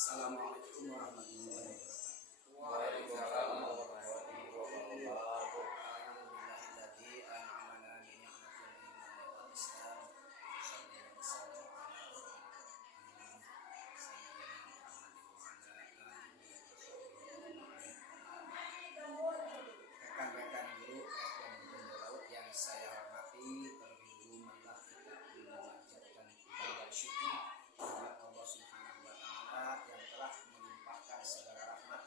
Assalamualaikum warahmatullahi wabarakatuh. Waalaikumsalam warahmatullahi wabarakatuh. Alhamdulillahilladzi an'amana bi ni'matil iman wal islam. Shallallahu alaihi wasallam rekan-rekan guru SDN Gunung Laut yang saya hormati, terlebih dulu marilah kita memanjatkan puji dan syukur kepada Allah Subhanahu wa taala yang telah melimpahkan segala rahmat,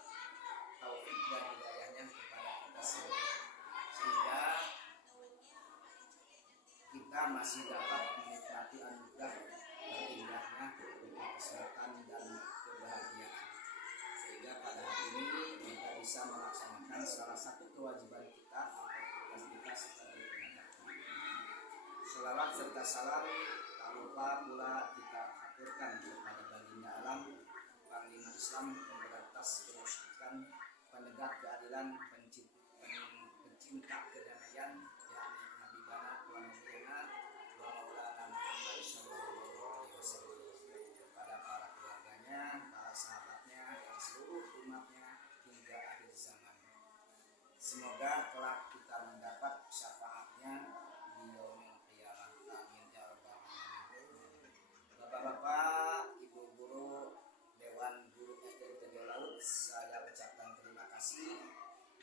taufik dan hidayahnya kepada kita semua, sehingga kita masih dapat menikmati anugerah terindahnya berupa kesehatan dan kebahagiaan, sehingga pada hari ini kita bisa melaksanakan salah satu kewajiban kita atau tugas kita sebagai penegak hukum. Sholawat serta salam tak lupa pula kita aturkan kepada baginda alam, Panglima Islam, pemberantas kemusyrikan, penegak keadilan, pencinta kedamaian, yakni Habibana wa Nabiyana wa Maulana Muhammad sallallahu alaihi wasallam, kepada para keluarganya, para sahabatnya, dan seluruh umatnya hingga akhir zaman. Semoga kelak kita mendapat syafaatnya di yaumil qiyamah. Amin ya rabbal alamin. Bapak-bapak, ibu guru Dewan Guru SDN Gunung Laut, saya ucapkan terima kasih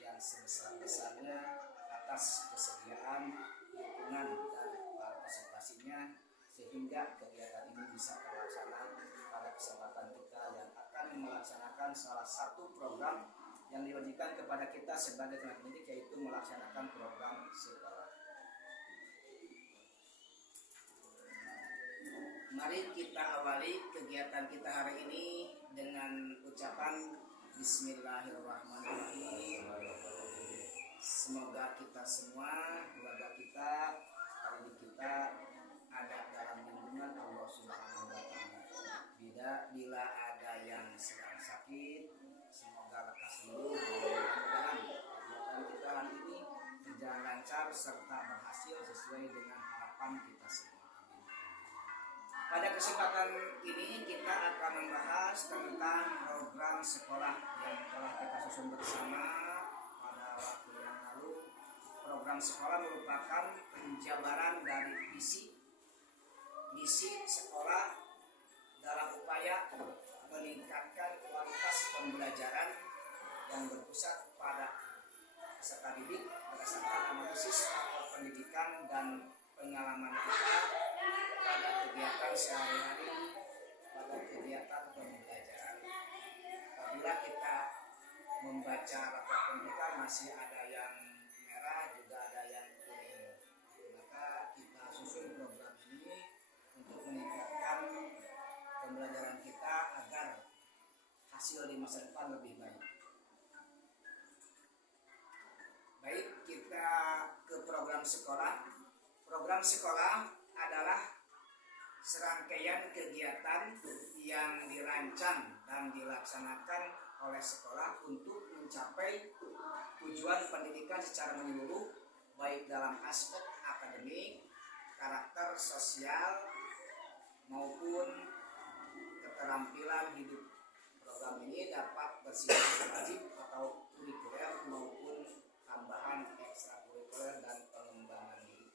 yang sebesar-besarnya atas kesediaan, dukungan, dan partisipasinya sehingga kegiatan ini bisa terlaksana pada kesempatan kita yang akan melaksanakan salah satu program yang diwajibkan kepada kita sebagai tenaga pendidik, yaitu melaksanakan program sekolah. Mari kita awali kegiatan kita hari ini dengan ucapan Bismillahirrahmanirrahim. Semoga kita semua, keluarga kita, pendidik kita ada dalam lindungan Allah Subhanahu wa taala. Bila ada yang sedang sakit, semoga lekas sembuh. Mudah-mudahan kegiatan kita hari ini berjalan lancar serta berhasil sesuai dengan harapan kita semua. Pada kesempatan ini kita akan membahas tentang program sekolah yang telah kita susun bersama pada waktu yang lalu. Program sekolah merupakan penjabaran dari misi sekolah dalam upaya meningkatkan kualitas pembelajaran yang berpusat pada peserta didik berdasarkan analisis pendidikan dan pengalaman kita pada kegiatan sehari-hari, pada kegiatan pembelajaran. Apabila kita membaca rapor pendidikan masih ada yang merah, juga ada yang kuning, maka kita susun program ini untuk meningkatkan pembelajaran kita agar hasil di masa depan lebih baik. Baik, kita ke program sekolah. Program sekolah adalah serangkaian kegiatan yang dirancang dan dilaksanakan oleh sekolah untuk mencapai tujuan pendidikan secara menyeluruh, baik dalam aspek akademik, karakter sosial, maupun keterampilan hidup. Program ini dapat bersifat wajib atau kurikuler maupun tambahan ekstrakurikuler dan pengembangan diri.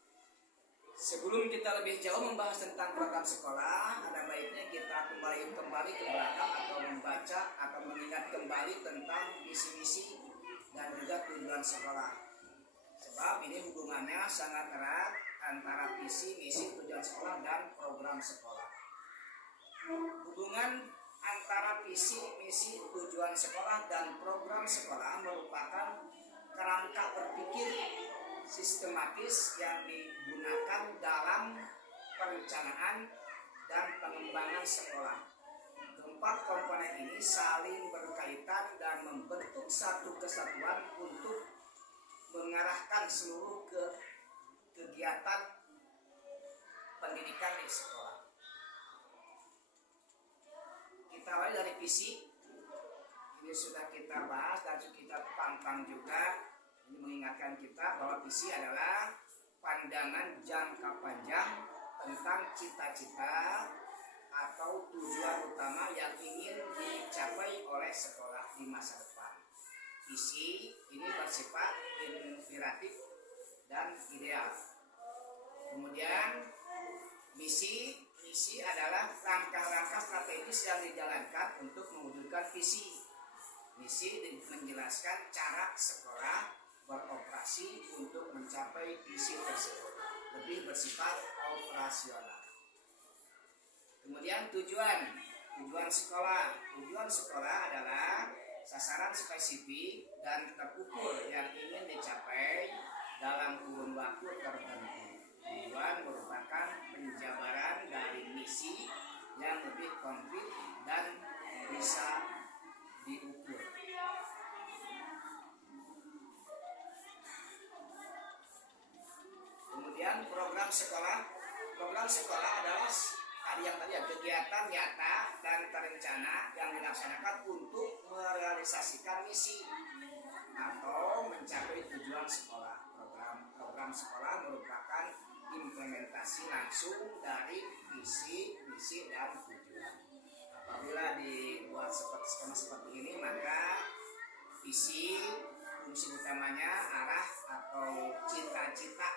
Sebelum kita lebih jauh membahas tentang program sekolah, ada baiknya kita kembali ke belakang atau membaca atau mengingat kembali tentang misi-misi dan juga tujuan sekolah. Sebab ini hubungannya sangat erat antara visi, misi, tujuan sekolah dan program sekolah. Hubungan antara visi, misi, tujuan sekolah dan program sekolah merupakan kerangka berpikir sistematis yang digunakan dalam perencanaan dan pengembangan sekolah. Keempat komponen ini saling berkaitan dan membentuk satu kesatuan untuk mengarahkan seluruh kegiatan pendidikan di sekolah. Kita awali dari visi. Ini sudah kita bahas dan kita pantang juga. Ini mengingatkan kita bahwa visi adalah pandangan jangka panjang tentang cita-cita atau tujuan utama yang ingin dicapai oleh sekolah di masa depan. Visi ini bersifat inspiratif dan ideal. Kemudian misi adalah langkah-langkah strategis yang dijalankan untuk mewujudkan visi. Misi menjelaskan cara sekolah beroperasi untuk mencapai visi tersebut, lebih bersifat operasional. Kemudian tujuan sekolah. Tujuan sekolah adalah sasaran spesifik dan terukur yang ingin dicapai dalam kurun waktu tertentu. Tujuan merupakan penjabaran dari misi yang lebih konkret dan bisa diukur. Kemudian program sekolah. Program sekolah adalah kegiatan nyata dan terencana yang dilaksanakan untuk merealisasikan misi atau mencapai tujuan sekolah. Program sekolah merupakan implementasi langsung dari visi, misi, dan tujuan. Apabila dibuat seperti ini, maka visi fungsi utamanya arah atau cita-cita.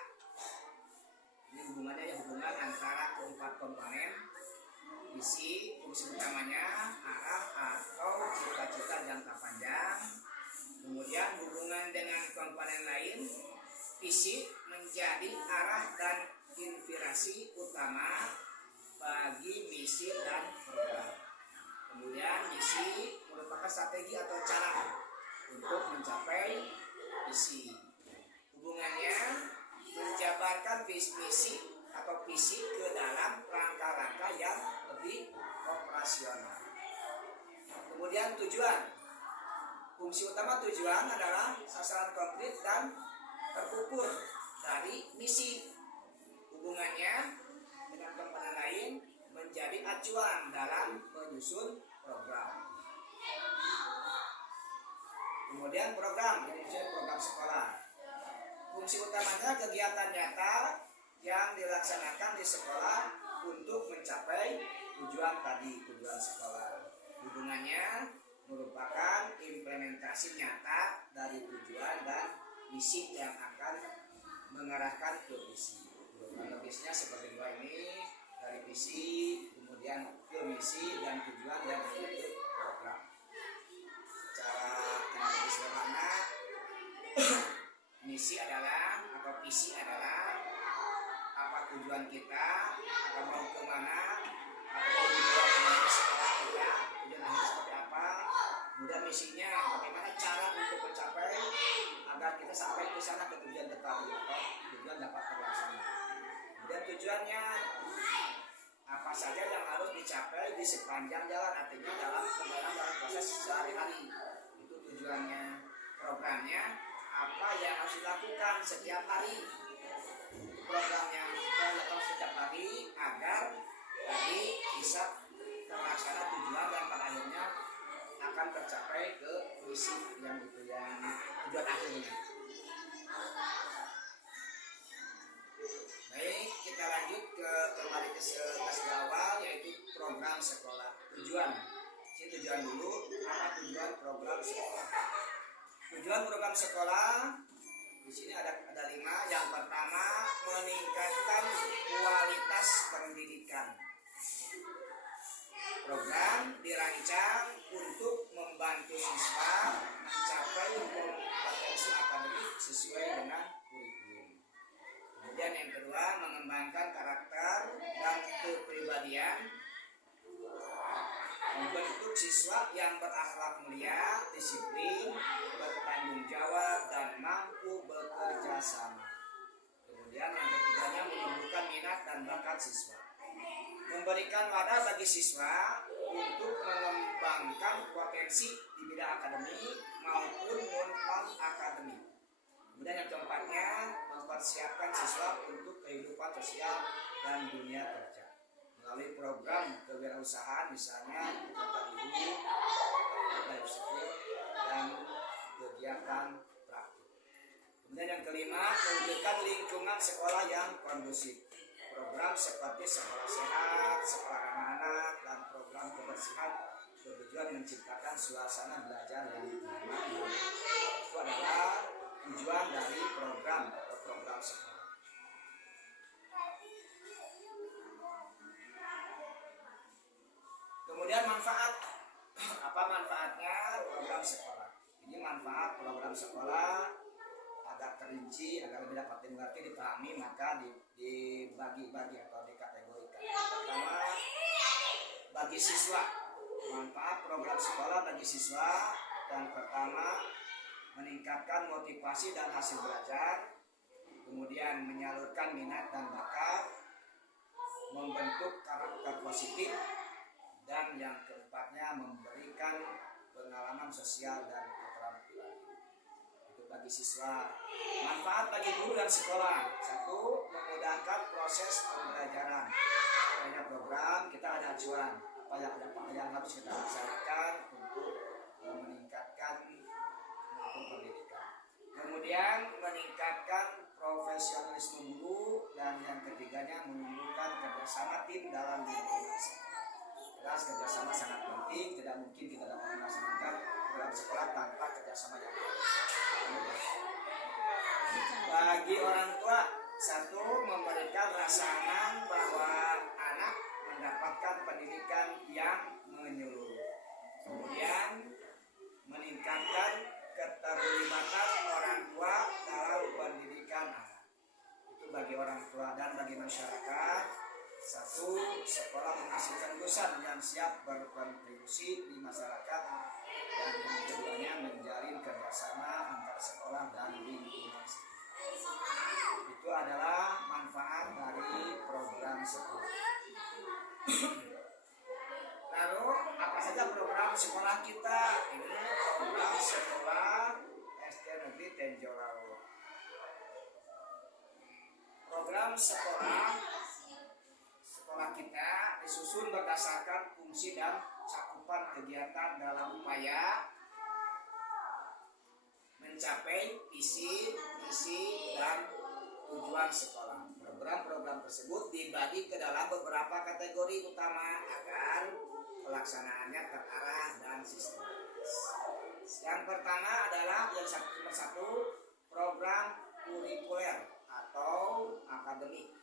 Ini hubungan antara keempat komponen. Visi fungsi utamanya arah atau cita-cita jangka panjang. Kemudian hubungan dengan komponen lain, visi menjadi arah dan inspirasi utama bagi misi dan program. Kemudian misi merupakan strategi atau cara untuk mencapai visi. Hubungannya menjabarkan misi atau visi ke dalam langkah-langkah yang lebih operasional. Kemudian tujuan. Fungsi utama tujuan adalah sasaran konkret dan terukur dari misi. Hubungannya dengan komponen lain menjadi acuan dalam menyusun program. Kemudian program, ini program sekolah. Fungsi utamanya kegiatan nyata yang dilaksanakan di sekolah untuk mencapai tujuan sekolah. Hubungannya merupakan implementasi nyata dari tujuan dan misi yang akan mengarahkan ke visi. Kronologisnya seperti dua ini, dari visi, kemudian ke misi dan tujuan yang ke program. Secara analisis sederhana, misi adalah atau visi adalah apa tujuan kita, atau mau kemana, atau mau dibawa kemana sekolah kita, tujuan akhir seperti apa. Kemudian misinya, bagaimana cara untuk mencapai agar kita sampai ke sana ke tujuan tetap atau tujuan dapat terlaksana. Kemudian tujuannya apa saja yang harus dicapai di sepanjang jalan, artinya dalam proses sehari-hari. Itu tujuannya. Programnya apa yang harus dilakukan setiap hari. Programnya kita lakukan setiap hari agar tadi bisa terlaksana tujuan dan pada akhirnya akan tercapai ke visi yang tujuan akhirnya. Baik, kita lanjut kembali ke tes awal, yaitu program sekolah. Tujuan. Ini tujuan dulu. Apa tujuan program sekolah? Tujuan program sekolah di sini ada 5. Yang pertama, meningkatkan kualitas pendidikan. Program dirancang untuk membantu siswa mencapai kompetensi akademik sesuai dengan kurikulum. Kemudian yang kedua, mengembangkan karakter dan kepribadian, membentuk siswa yang berakhlak mulia, disiplin, bertanggung jawab, dan mampu bekerja sama. Kemudian yang ketiganya, menumbuhkan minat dan bakat siswa, memberikan wadah bagi siswa untuk mengembangkan potensi di bidang akademik maupun non-akademik. Kemudian yang keempatnya, mempersiapkan siswa untuk kehidupan sosial dan dunia kerja melalui program kewirausahaan, misalnya kegiatan guru, dan kegiatan praktik. Kemudian yang kelima, mewujudkan lingkungan sekolah yang kondusif. Program seperti sekolah sehat, sekolah ramah anak, program kebersihan bertujuan menciptakan suasana belajar yang nyaman. Itu adalah tujuan dari program atau program sekolah. Kemudian manfaat, apa manfaatnya program sekolah? Ini manfaat program sekolah agak terinci, agar lebih dapat dimengerti, dipahami, maka dibagi-bagi atau dikategorikan. Pertama, bagi siswa, manfaat program sekolah bagi siswa yang pertama meningkatkan motivasi dan hasil belajar, kemudian menyalurkan minat dan bakat, membentuk karakter positif, dan yang keempatnya memberikan pengalaman sosial dan keterampilan. Itu bagi siswa. Manfaat bagi guru dan sekolah. Satu, memudahkan proses pembelajaran. Banyak program kita ada acuan apa yang harus kita laksanakan untuk meningkatkan mutu pendidikan. Kemudian meningkatkan profesionalisme guru, dan yang ketiganya menumbuhkan kerjasama tim dalam lingkungan sekolah. Jelas kerjasama sangat penting, tidak mungkin kita dapat melaksanakan program sekolah tanpa kerjasama yang baik. Bagi orang tua, satu, memberikan rasa aman bahwa anak mendapatkan pendidikan yang menyeluruh. Kemudian meningkatkan keterlibatan orang tua dalam pendidikan anak. Itu bagi orang tua. Dan bagi masyarakat, satu, sekolah menghasilkan lulusan yang siap berkontribusi di masyarakat, dan yang keduanya menjalin kerjasama antar sekolah dan lingkungan sekitar. Itu adalah manfaat dari program sekolah. Lalu apa saja program sekolah kita? Ini program sekolah SD Negeri Tenjoraro. Program sekolah kita disusun berdasarkan fungsi dan cakupan kegiatan dalam upaya mencapai visi, misi, dan tujuan sekolah. Program-program tersebut dibagi ke dalam beberapa kategori utama agar pelaksanaannya terarah dan sistematis. Yang pertama adalah yang nomor satu, program kurikuler atau akademik.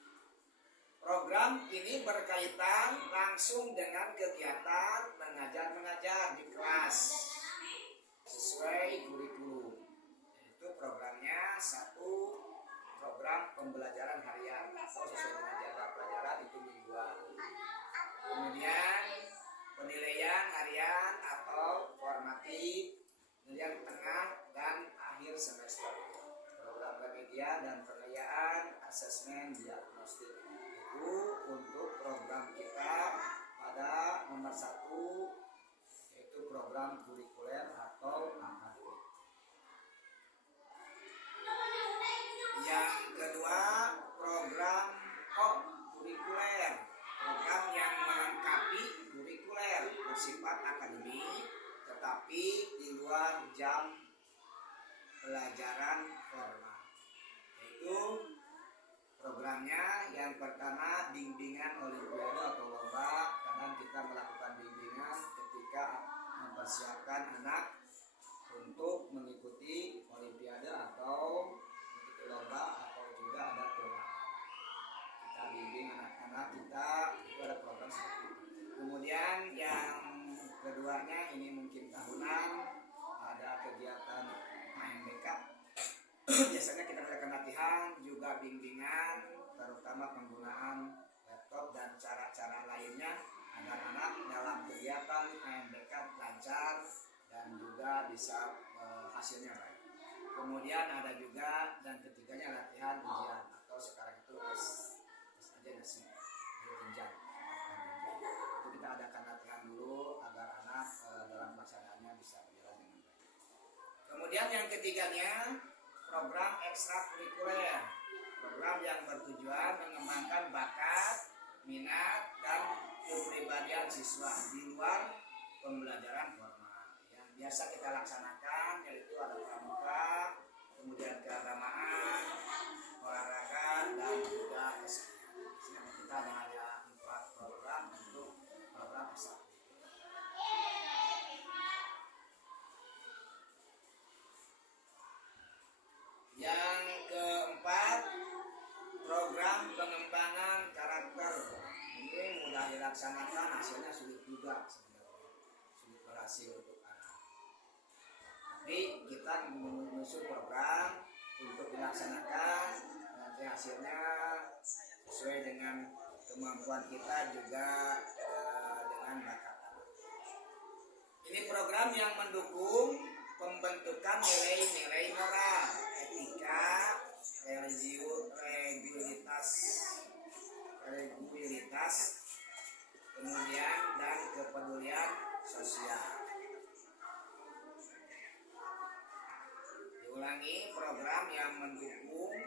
Program ini berkaitan langsung dengan kegiatan mengajar di kelas sesuai kurikulum. Itu programnya satu, program pembelajaran harian atau sesuai dengan jadwal pelajaran itu mingguan. Kemudian penilaian harian atau formatif, penilaian tengah dan akhir semester. Program remedial dan penilaian, asesmen, diagnostik. Itu untuk program kita pada nomor satu, yaitu program kurikuler atau akademik. Yang kedua, program kurikuler, program yang melengkapi kurikuler bersifat akademik tetapi di luar jam pelajaran formal. Yaitu programnya yang pertama, bimbingan olimpiade atau lomba. Kadang kita melakukan bimbingan ketika mempersiapkan anak untuk mengikuti olimpiade atau mengikuti lomba, atau juga ada turnamen. Kita bimbing anak-anak kita, itu ada program seperti itu. Kemudian yang keduanya ini mungkin tahunan, ada kegiatan AMBK. Biasanya kita melakukan latihan, juga bimbingan, terutama penggunaan laptop dan cara-cara lainnya agar anak dalam kegiatan AMBK lancar dan juga bisa hasilnya baik. Kemudian ada juga dan ketiganya latihan ujian atau sekarang itu tes aja nasi jenjang. Itu kita adakan latihan dulu agar anak dalam pelaksanaannya bisa berjalan dengan baik. Kemudian yang ketiganya, program ekstrakurikuler, program yang bertujuan mengembangkan bakat, minat, dan kepribadian siswa di luar pembelajaran formal. Yang biasa kita laksanakan yaitu ada pramuka, kemudian keagamaan, olahraga, dan juga kesenian. Kita ada 4 program untuk program ekstrakurikuler. Jadi kita menyusun program untuk dilaksanakan, nanti hasilnya sesuai dengan kemampuan kita juga dengan bakat. Ini program yang mendukung pembentukan nilai-nilai moral, etika, religiusitas, kemudian dan kepedulian sosial. Diulangi, program yang mendukung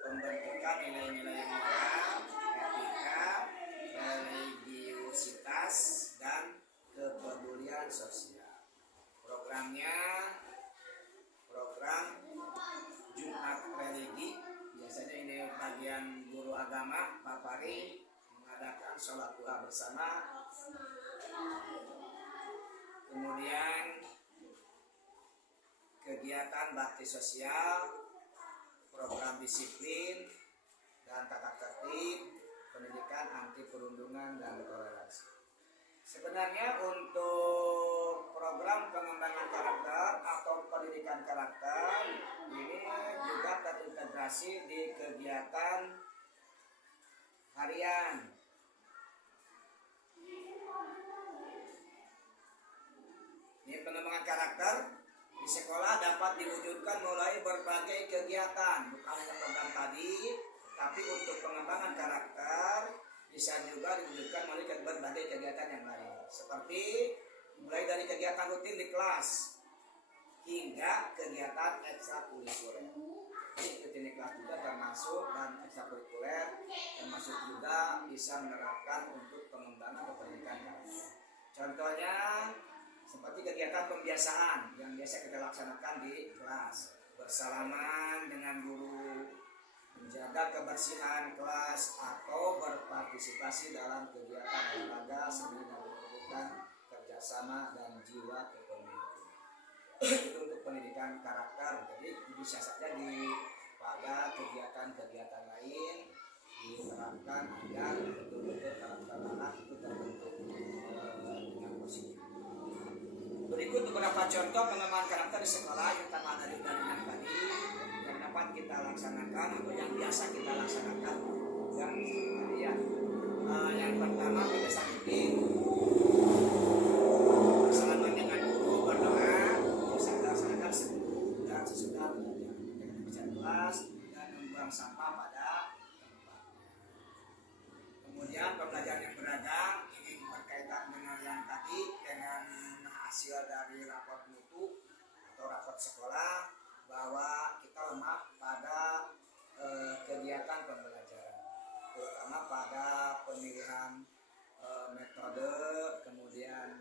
pembentukan nilai-nilai moral, etika, religiusitas, dan kepedulian sosial. Programnya program Jumat Religi. Biasanya ini bagian guru agama Pak Pari mengadakan sholat duha bersama. Kemudian kegiatan bakti sosial, program disiplin dan tata tertib, pendidikan anti perundungan dan toleransi. Sebenarnya untuk program pengembangan karakter atau pendidikan karakter ini juga terintegrasi di kegiatan harian. Ini pengembangan karakter di sekolah dapat diwujudkan mulai berbagai kegiatan, bukan hanya program tadi, tapi untuk pengembangan karakter bisa juga diwujudkan melalui berbagai kegiatan yang lain, seperti mulai dari kegiatan rutin di kelas hingga kegiatan ekstrakurikuler. Jadi rutin di kelas juga termasuk, dan ekstrakurikuler termasuk juga bisa menerapkan untuk pengembangan pendidikan karakter. Contohnya seperti kegiatan pembiasaan yang biasa kita laksanakan di kelas, bersalaman dengan guru, menjaga kebersihan kelas, atau berpartisipasi dalam kegiatan olahraga seni dan menunjukkan kerjasama dan jiwa kepemimpinan. Itu untuk pendidikan karakter. Jadi bisa saja pada kegiatan-kegiatan lain diterapkan agar betul-betul karakter anak itu terbentuk dengan positif. Berikut beberapa contoh pengembangan karakter di sekolah yang utama dari undangan tadi yang dapat kita laksanakan atau yang biasa kita laksanakan. Yang tadi ya, yang pertama kebiasaan rutin, bersalaman dengan guru, berdoa, sadar sebelum dan sesudah belajar, menjaga kelas dan membuang sampah pada tempatnya. Kemudian pembelajaran yang beragam ini berkaitan dengan yang tadi, dengan hasil dari raport mutu atau raport sekolah bahwa kita lemah pada kegiatan pembelajaran, terutama pada pemilihan metode, kemudian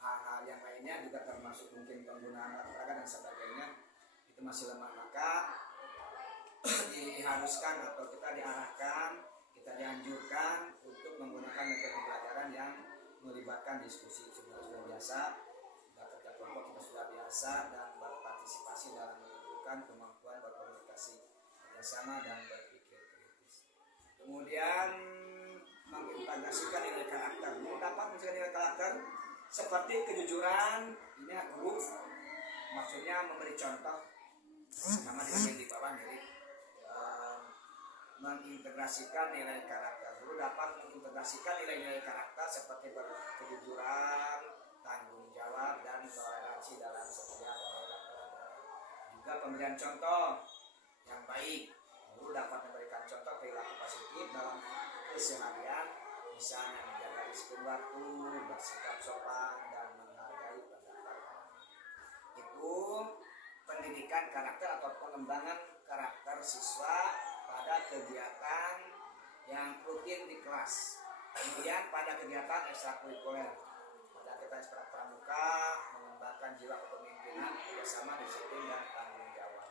hal-hal yang lainnya juga termasuk mungkin penggunaan alat peraga dan sebagainya, itu masih lemah. Maka diharuskan atau kita diarahkan, kita dianjurkan untuk menggunakan metode pembelajaran yang melibatkan diskusi. Sudah biasa, sudah kerja kelompok kita sudah biasa, dan berpartisipasi dalam menunjukkan kemampuan berkomunikasi, kerjasama dan berpikir kritis. Kemudian mengintegrasikan nilai karakter, dapat mencari nilai karakter seperti kejujuran. Ini guru maksudnya memberi contoh sama dengan yang di bawah mirip. Mengintegrasikan nilai karakter, guru dapat mengintegrasikan nilai-nilai karakter seperti kejujuran, tanggung jawab, dan toleransi dalam setiap mata pelajaran. Juga pemberian contoh yang baik, guru dapat memberikan contoh perilaku positif dalam keseharian, misalnya menjaga disiplin waktu, bersikap sopan, dan menghargai pendapat orang. Itu pendidikan karakter atau pengembangan karakter siswa pada kegiatan yang rutin di kelas. Kemudian pada kegiatan ekstrakurikuler, pada kegiatan pramuka, mengembangkan jiwa kepemimpinan, kerjasama, disiplin, dan tanggung jawab.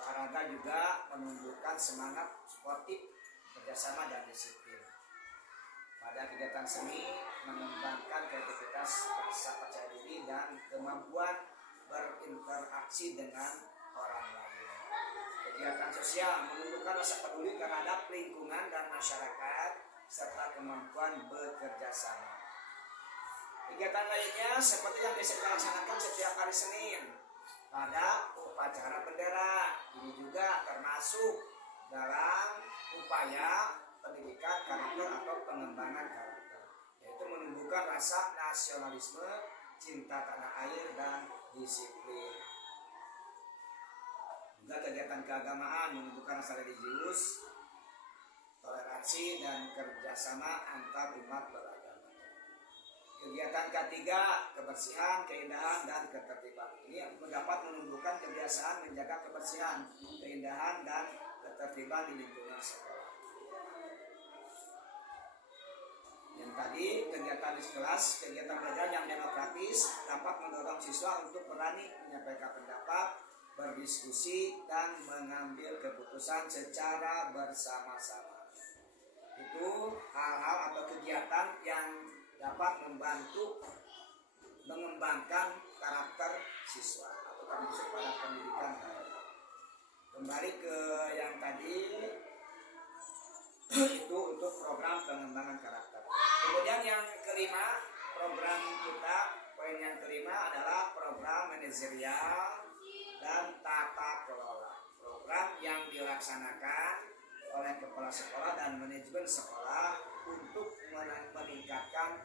Olahraga juga menunjukkan semangat sportif, kerjasama, dan disiplin. Pada kegiatan seni, mengembangkan kreativitas, rasa percaya diri, dan kemampuan berinteraksi dengan orang lain. Kegiatan sosial menunjukkan rasa peduli terhadap lingkungan dan masyarakat serta kemampuan bekerja sama. Kegiatan lainnya seperti yang biasa kita laksanakan setiap hari Senin, pada upacara bendera. Ini juga termasuk dalam upaya pendidikan karakter atau pengembangan karakter, yaitu menumbuhkan rasa nasionalisme, cinta tanah air, dan disiplin. Juga kegiatan keagamaan menumbuhkan rasa religius, toleransi, dan kerjasama antar umat beragama. Kegiatan ketiga, kebersihan, keindahan, dan ketertiban. Ini dapat menumbuhkan kebiasaan menjaga kebersihan, keindahan, dan ketertiban di lingkungan sekolah. Yang tadi, kegiatan di kelas, kegiatan belajar yang demokratis dapat mendorong siswa untuk berani menyampaikan pendapat, berdiskusi, dan mengambil keputusan secara bersama-sama. Itu hal-hal atau kegiatan yang dapat membantu mengembangkan karakter siswa atau termasuk pada pendidikan karakter. Kembali ke yang tadi, itu untuk program pengembangan karakter. Kemudian yang kelima, program kita, poin yang kelima adalah program manajerial dan tata kelola. Program yang dilaksanakan oleh kepala sekolah dan manajemen sekolah untuk meningkatkan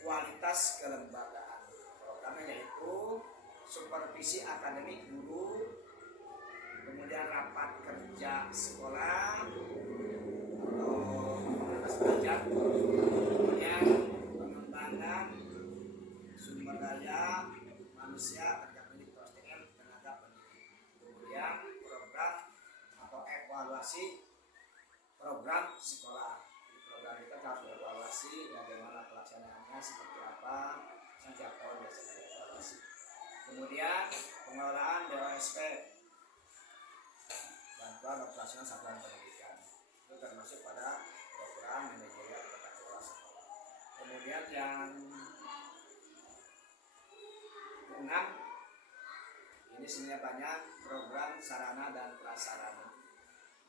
kualitas kelembagaan. Programnya yaitu supervisi akademik guru, kemudian rapat kerja sekolah atau komunitas belajar, kemudian pengembangan sumber daya manusia tenaga pendidik atau SDM, tenaga pendidik. Kemudian program atau evaluasi program sekolah. Di program kita harus evaluasi bagaimana pelaksanaannya, seperti apa, setiap tahun biasanya evaluasi. Kemudian pengelolaan DOSP, bantuan operasional satuan pendidikan, itu termasuk pada program manajerial tata kelola sekolah. Kemudian yang keenam, ini sebenarnya banyak program sarana dan prasarana,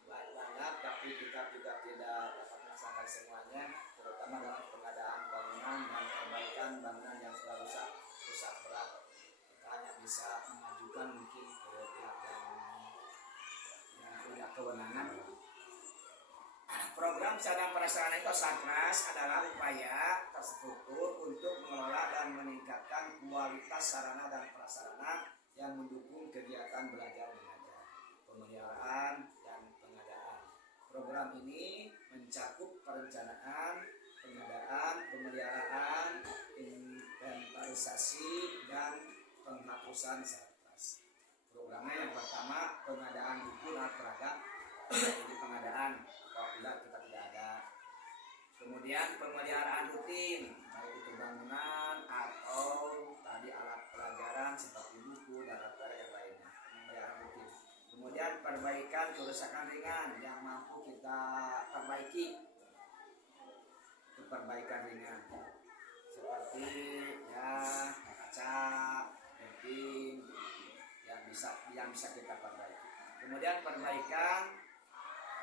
banyak, tapi kita juga tidak dapat melaksanakan semuanya, terutama dalam pengadaan bangunan dan perbaikan bangunan yang sudah rusak berat. Kita hanya bisa mengajukan mungkin ke pihak yang punya kewenangan. Program sarana prasarana itu SARPRAS adalah upaya terstruktur untuk mengelola dan meningkatkan kualitas sarana dan prasarana yang mendukung kegiatan belajar mengajar, pemeliharaan, dan pengadaan. Program ini mencakup perencanaan, pengadaan, pemeliharaan, inventarisasi, dan penghapusan SARPRAS. Programnya yang pertama, pengadaan buku alat peraga, jadi pengadaan apabila kita tidak ada. Kemudian pemeliharaan rutin, baik itu bangunan atau tadi alat pelajaran seperti buku dan alat yang lainnya, pemeliharaan rutin. Kemudian perbaikan kerusakan ringan yang mampu kita perbaiki, itu perbaikan ringan seperti ya kaca, penting yang bisa kita perbaiki. Kemudian perbaikan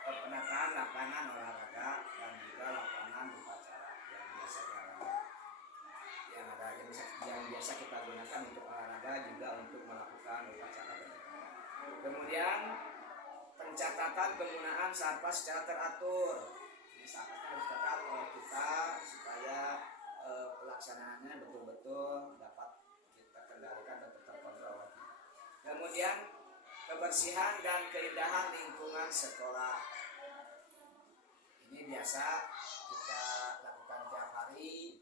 atau penataan lapangan olahraga dan juga lapangan upacara yang biasa kita gunakan untuk olahraga, juga untuk melakukan upacara bendera. Kemudian pencatatan penggunaan SARPRAS secara teratur. Ini SARPRAS harus dicatat oleh kita supaya pelaksanaannya betul-betul dapat kita kendalikan dan terkontrol. Kemudian kebersihan dan keindahan lingkungan sekolah. Ini biasa kita lakukan tiap hari.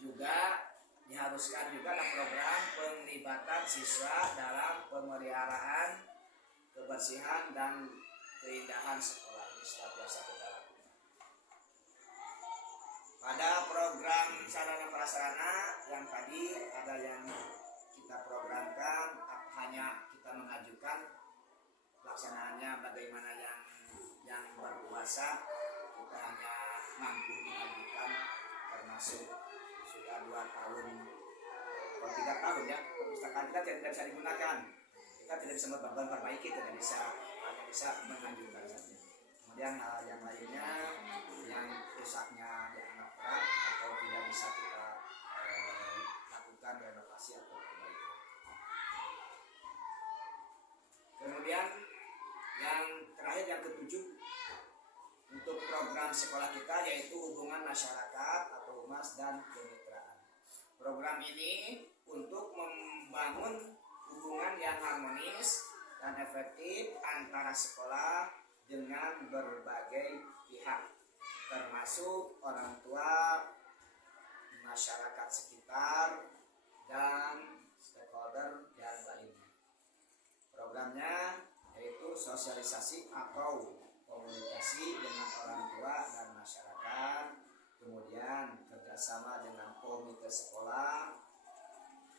Juga diharuskan juga dalam program penglibatan siswa dalam pemeliharaan kebersihan dan keindahan sekolah. Ini sudah biasa kita lakukan. Pada program sarana prasarana yang tadi ada yang kita programkan, hanya kita mengajukan pelaksanaannya bagaimana yang berkuasa, kita hanya mampu mengajukan, termasuk sudah 2 tahun atau 3 tahun ya, perpustakaan kita tidak bisa digunakan, kita tidak bisa memperbaiki, tidak bisa, hanya bisa mengajukan saja. Kemudian hal yang lainnya yang rusaknya dianggap berat atau tidak bisa kita lakukan renovasi atau perbaikan. program sekolah kita, yaitu hubungan masyarakat atau humas dan kemitraan. Program ini untuk membangun hubungan yang harmonis dan efektif antara sekolah dengan berbagai pihak, termasuk orang tua, masyarakat sekitar, dan stakeholder yang lainnya. Programnya yaitu sosialisasi atau komunikasi dengan orang tua dan masyarakat, kemudian kerjasama dengan komite sekolah,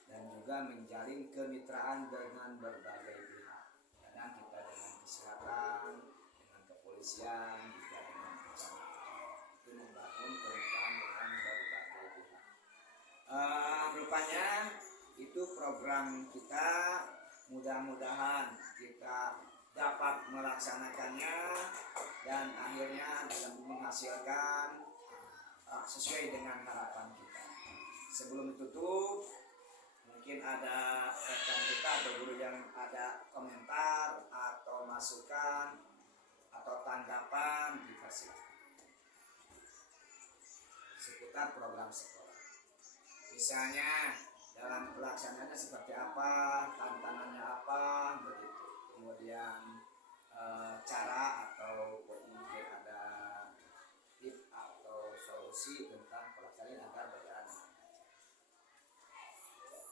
dan juga menjalin kemitraan dengan berbagai pihak. Kadang kita dengan kesehatan, dengan kepolisian, juga dengan kecamatan, itu membangun kemitraan dengan berbagai pihak. Rupanya itu program kita, mudah-mudahan kita dapat melaksanakannya dan akhirnya bisa menghasilkan sesuai dengan harapan kita. Sebelum ditutup, mungkin ada rekan kita atau guru yang ada komentar atau masukan atau tanggapan, dipersilakan seputar program sekolah. Misalnya dalam pelaksanaannya seperti apa, tantangannya apa, begitu. Kemudian cara atau mungkin ada tips atau solusi tentang pelaksanaan agar berjalan dengan lancar.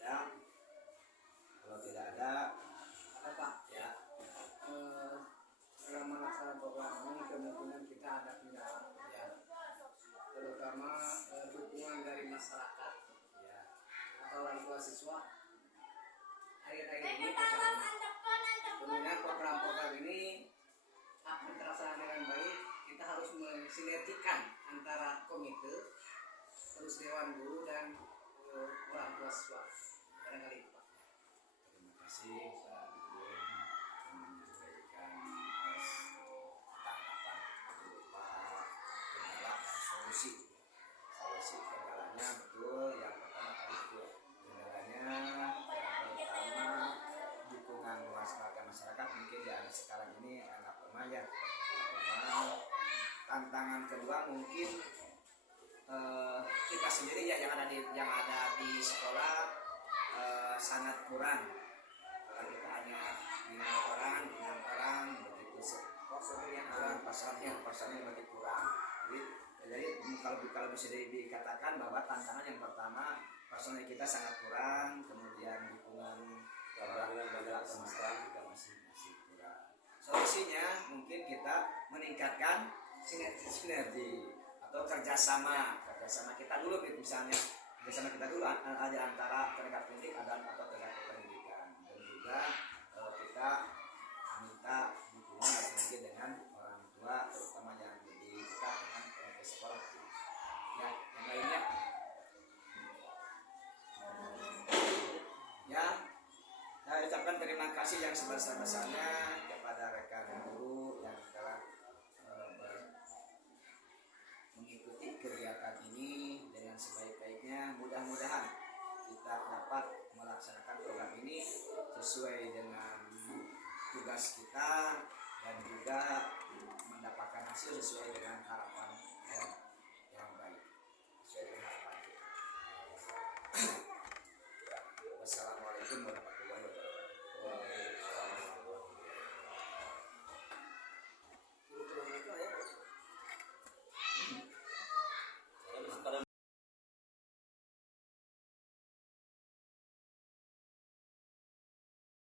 Ada? Kalau tidak ada, Pak, ya. dalam melaksanakan program ini kemungkinan kita ada kendala, Ya, terutama dukungan dari masyarakat ya. atau orang tua siswa. Akhir-akhir ini kemudian program-program ini akan terlaksana dengan baik. Kita harus mensinergikan antara komite, terus dewan guru dan orang tua siswa. Barangkali itu, Pak. Terima kasih Pak Guru menyampaikan tanggapan berupa kendala dan solusi. Solusi kendalanya betul, yang pertama tadi betul. Kendalanya yang pertama dukungan warga masyarakat mungkin yang sekarang ini agak lemah ya. Tantangan kedua mungkin kita sendiri ya yang ada di sekolah sangat kurang. Kalau kita hanya 5 orang, 6 orang begitu, pasarnya masih kurang. Jadi kalau bisa dikatakan bahwa tantangan yang pertama, personil kita sangat kurang, kemudian dukungan banyak semesta juga masih kurang. Solusinya mungkin kita meningkatkan sinergi atau kerjasama kita dulu, misalnya kerjasama kita dulu ada antara tenaga pendidik atau tenaga pendidikan, dan juga kita minta dukungan atau mungkin dengan orang tua, terutama yang lebih dekat dengan komite sekolah. Ya, yang lainnya. Ya, saya ucapkan terima kasih yang sebesar-besarnya kepada rekan guru yang telah mengikuti kegiatan ini dengan sebaik-baiknya. Mudah-mudahan kita dapat melaksanakan program ini sesuai dengan tugas kita dan juga mendapatkan hasil sesuai dengan harapan